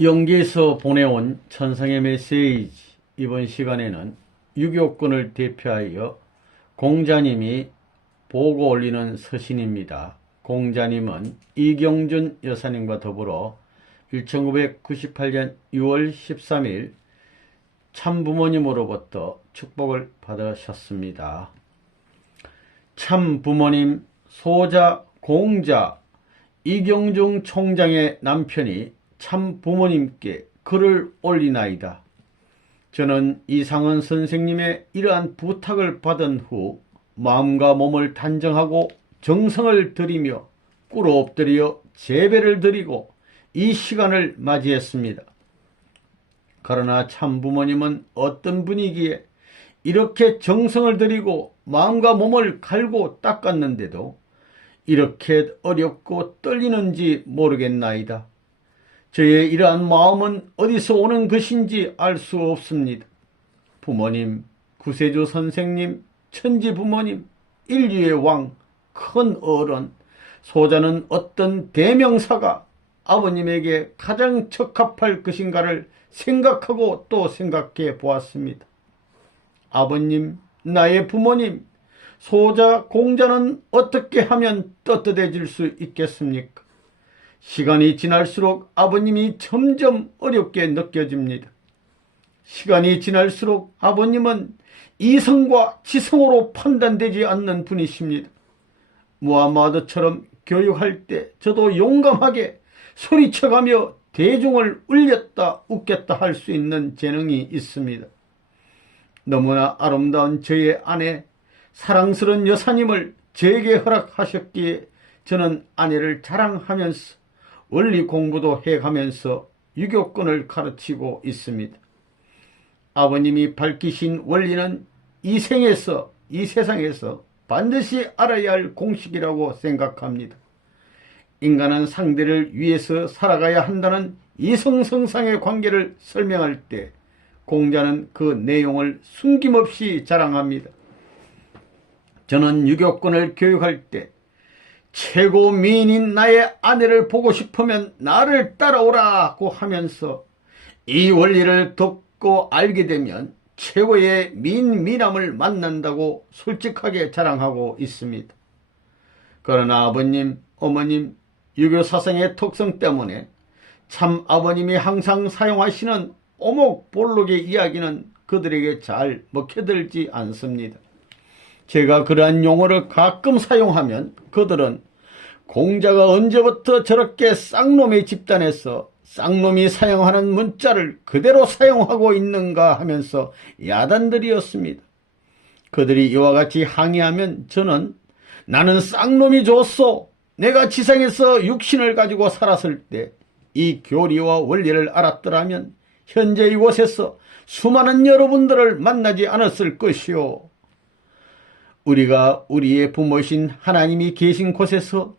영계에서 보내온 천상의 메시지. 이번 시간에는 유교권을 대표하여 공자님이 보고 올리는 서신입니다. 공자님은 이경준 여사님과 더불어 1998년 6월 13일 참부모님으로부터 축복을 받으셨습니다. 참부모님 소자 공자 이경중 총장의 남편이 참부모님께 글을 올리나이다. 저는 이상원 선생님의 이러한 부탁을 받은 후 마음과 몸을 단정하고 정성을 들이며 꿇어 엎드려 제배를 드리고 이 시간을 맞이했습니다. 그러나 참부모님은 어떤 분이기에 이렇게 정성을 들이고 마음과 몸을 갈고 닦았는데도 이렇게 어렵고 떨리는지 모르겠나이다. 저의 이러한 마음은 어디서 오는 것인지 알 수 없습니다. 부모님, 구세주 선생님, 천지 부모님, 인류의 왕, 큰 어른, 소자는 어떤 대명사가 아버님에게 가장 적합할 것인가를 생각하고 또 생각해 보았습니다. 아버님, 나의 부모님, 소자, 공자는 어떻게 하면 떳떳해질 수 있겠습니까? 시간이 지날수록 아버님이 점점 어렵게 느껴집니다. 시간이 지날수록 아버님은 이성과 지성으로 판단되지 않는 분이십니다. 무하마드처럼 교육할 때 저도 용감하게 소리쳐가며 대중을 울렸다 웃겼다 할 수 있는 재능이 있습니다. 너무나 아름다운 저의 아내, 사랑스러운 여사님을 저에게 허락하셨기에 저는 아내를 자랑하면서 원리 공부도 해가면서 유교권을 가르치고 있습니다. 아버님이 밝히신 원리는 이 생에서, 이 세상에서 반드시 알아야 할 공식이라고 생각합니다. 인간은 상대를 위해서 살아가야 한다는 이성성상의 관계를 설명할 때 공자는 그 내용을 숨김없이 자랑합니다. 저는 유교권을 교육할 때 최고 미인인 나의 아내를 보고 싶으면 나를 따라오라고 하면서 이 원리를 듣고 알게 되면 최고의 미남을 만난다고 솔직하게 자랑하고 있습니다. 그러나 아버님, 어머님, 유교 사상의 특성 때문에 참 아버님이 항상 사용하시는 오목볼록의 이야기는 그들에게 잘 먹혀들지 않습니다. 제가 그러한 용어를 가끔 사용하면 그들은 공자가 언제부터 저렇게 쌍놈의 집단에서 쌍놈이 사용하는 문자를 그대로 사용하고 있는가 하면서 야단들이었습니다. 그들이 이와 같이 항의하면 저는 나는 쌍놈이 좋소. 내가 지상에서 육신을 가지고 살았을 때 이 교리와 원리를 알았더라면 현재 이곳에서 수많은 여러분들을 만나지 않았을 것이오. 우리가 우리의 부모신 하나님이 계신 곳에서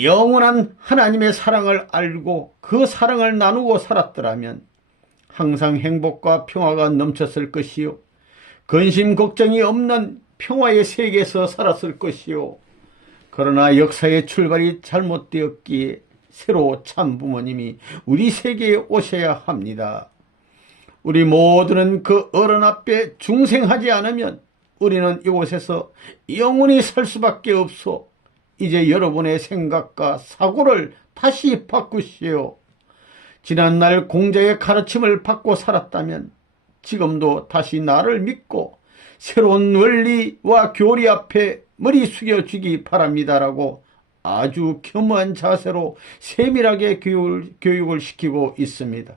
영원한 하나님의 사랑을 알고 그 사랑을 나누고 살았더라면 항상 행복과 평화가 넘쳤을 것이요. 근심 걱정이 없는 평화의 세계에서 살았을 것이요. 그러나 역사의 출발이 잘못되었기에 새로 참 부모님이 우리 세계에 오셔야 합니다. 우리 모두는 그 어른 앞에 중생하지 않으면 우리는 이곳에서 영원히 살 수밖에 없소. 이제 여러분의 생각과 사고를 다시 바꾸시오. 지난날 공자의 가르침을 받고 살았다면 지금도 다시 나를 믿고 새로운 원리와 교리 앞에 머리 숙여주기 바랍니다라고 아주 겸허한 자세로 세밀하게 교육을 시키고 있습니다.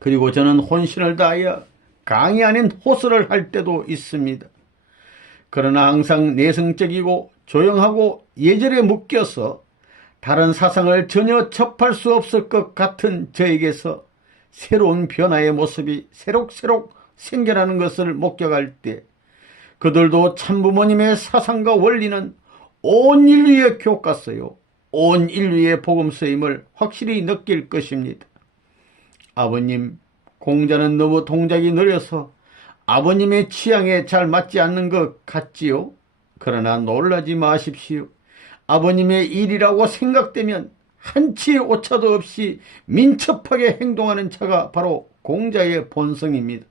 그리고 저는 혼신을 다하여 강의 아닌 호소를 할 때도 있습니다. 그러나 항상 내성적이고 조용하고 예절에 묶여서 다른 사상을 전혀 접할 수 없을 것 같은 저에게서 새로운 변화의 모습이 새록새록 생겨나는 것을 목격할 때 그들도 참부모님의 사상과 원리는 온 인류의 교과서요, 온 인류의 복음서임을 확실히 느낄 것입니다. 아버님, 공자는 너무 동작이 느려서 아버님의 취향에 잘 맞지 않는 것 같지요? 그러나 놀라지 마십시오. 아버님의 일이라고 생각되면 한치 오차도 없이 민첩하게 행동하는 차가 바로 공자의 본성입니다.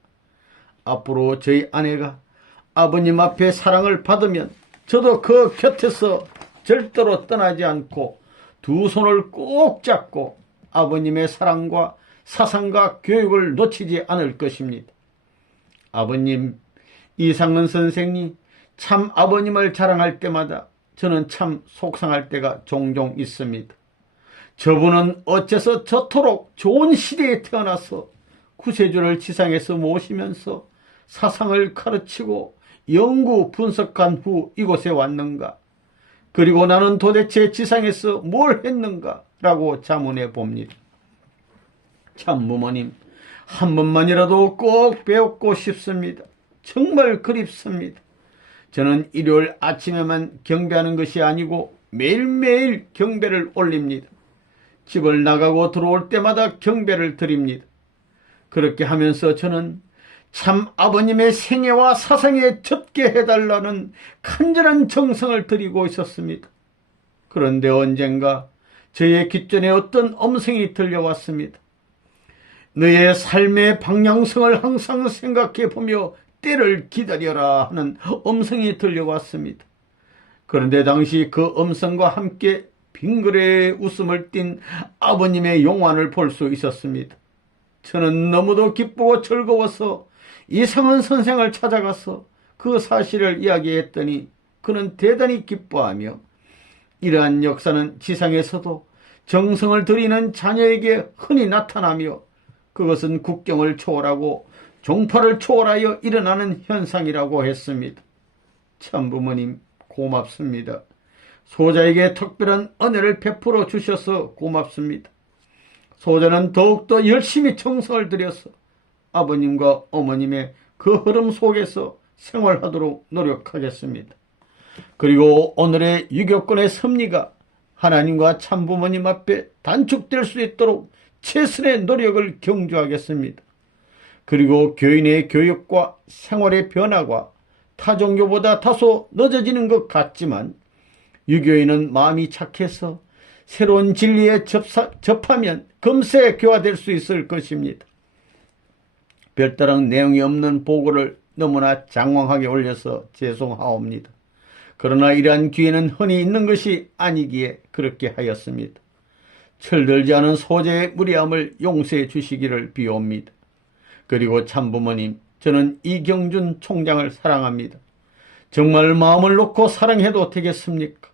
앞으로 저희 아내가 아버님 앞에 사랑을 받으면 저도 그 곁에서 절대로 떠나지 않고 두 손을 꼭 잡고 아버님의 사랑과 사상과 교육을 놓치지 않을 것입니다. 아버님, 이상은 선생이 참 아버님을 자랑할 때마다 저는 참 속상할 때가 종종 있습니다. 저분은 어째서 저토록 좋은 시대에 태어나서 구세주를 지상에서 모시면서 사상을 가르치고 연구 분석한 후 이곳에 왔는가? 그리고 나는 도대체 지상에서 뭘 했는가? 라고 자문해 봅니다. 참부모님, 한 번만이라도 꼭 배우고 싶습니다. 정말 그립습니다. 저는 일요일 아침에만 경배하는 것이 아니고 매일매일 경배를 올립니다. 집을 나가고 들어올 때마다 경배를 드립니다. 그렇게 하면서 저는 참 아버님의 생애와 사상에 젖게 해달라는 간절한 정성을 드리고 있었습니다. 그런데 언젠가 저의 귓전에 어떤 음성이 들려왔습니다. 너의 삶의 방향성을 항상 생각해보며 때를 기다려라 하는 음성이 들려왔습니다. 그런데 당시 그 음성과 함께 빙그레 웃음을 띤 아버님의 용안을 볼 수 있었습니다. 저는 너무도 기쁘고 즐거워서 이상한 선생을 찾아가서 그 사실을 이야기했더니 그는 대단히 기뻐하며 이러한 역사는 지상에서도 정성을 들이는 자녀에게 흔히 나타나며 그것은 국경을 초월하고 종파를 초월하여 일어나는 현상이라고 했습니다. 참부모님 고맙습니다. 소자에게 특별한 은혜를 베풀어 주셔서 고맙습니다. 소자는 더욱더 열심히 정성을 들여서 아버님과 어머님의 그 흐름 속에서 생활하도록 노력하겠습니다. 그리고 오늘의 유교권의 섭리가 하나님과 참부모님 앞에 단축될 수 있도록 최선의 노력을 경주하겠습니다. 그리고 교인의 교육과 생활의 변화가 타종교보다 다소 늦어지는 것 같지만 유교인은 마음이 착해서 새로운 진리에 접하면 금세 교화될 수 있을 것입니다. 별다른 내용이 없는 보고를 너무나 장황하게 올려서 죄송하옵니다. 그러나 이러한 기회는 흔히 있는 것이 아니기에 그렇게 하였습니다. 철들지 않은 소재의 무리함을 용서해 주시기를 비옵니다. 그리고 참부모님, 저는 이경준 총장을 사랑합니다. 정말 마음을 놓고 사랑해도 되겠습니까?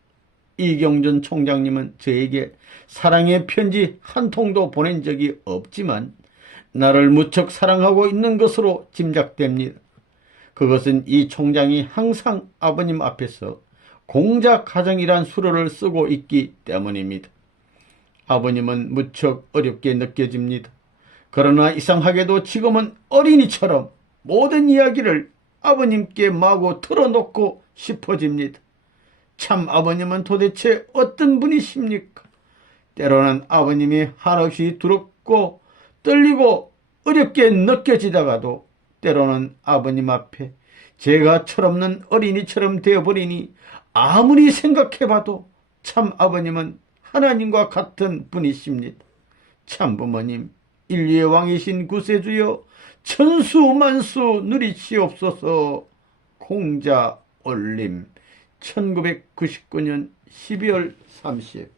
이경준 총장님은 저에게 사랑의 편지 한 통도 보낸 적이 없지만 나를 무척 사랑하고 있는 것으로 짐작됩니다. 그것은 이 총장이 항상 아버님 앞에서 공자 가정이란 수로를 쓰고 있기 때문입니다. 아버님은 무척 어렵게 느껴집니다. 그러나 이상하게도 지금은 어린이처럼 모든 이야기를 아버님께 마구 털어놓고 싶어집니다. 참 아버님은 도대체 어떤 분이십니까? 때로는 아버님이 한없이 두렵고 떨리고 어렵게 느껴지다가도 때로는 아버님 앞에 제가 철없는 어린이처럼 되어버리니 아무리 생각해봐도 참 아버님은 하나님과 같은 분이십니다. 참 부모님, 인류의 왕이신 구세주여 천수만수 누리시옵소서. 공자 올림 1999년 12월 30일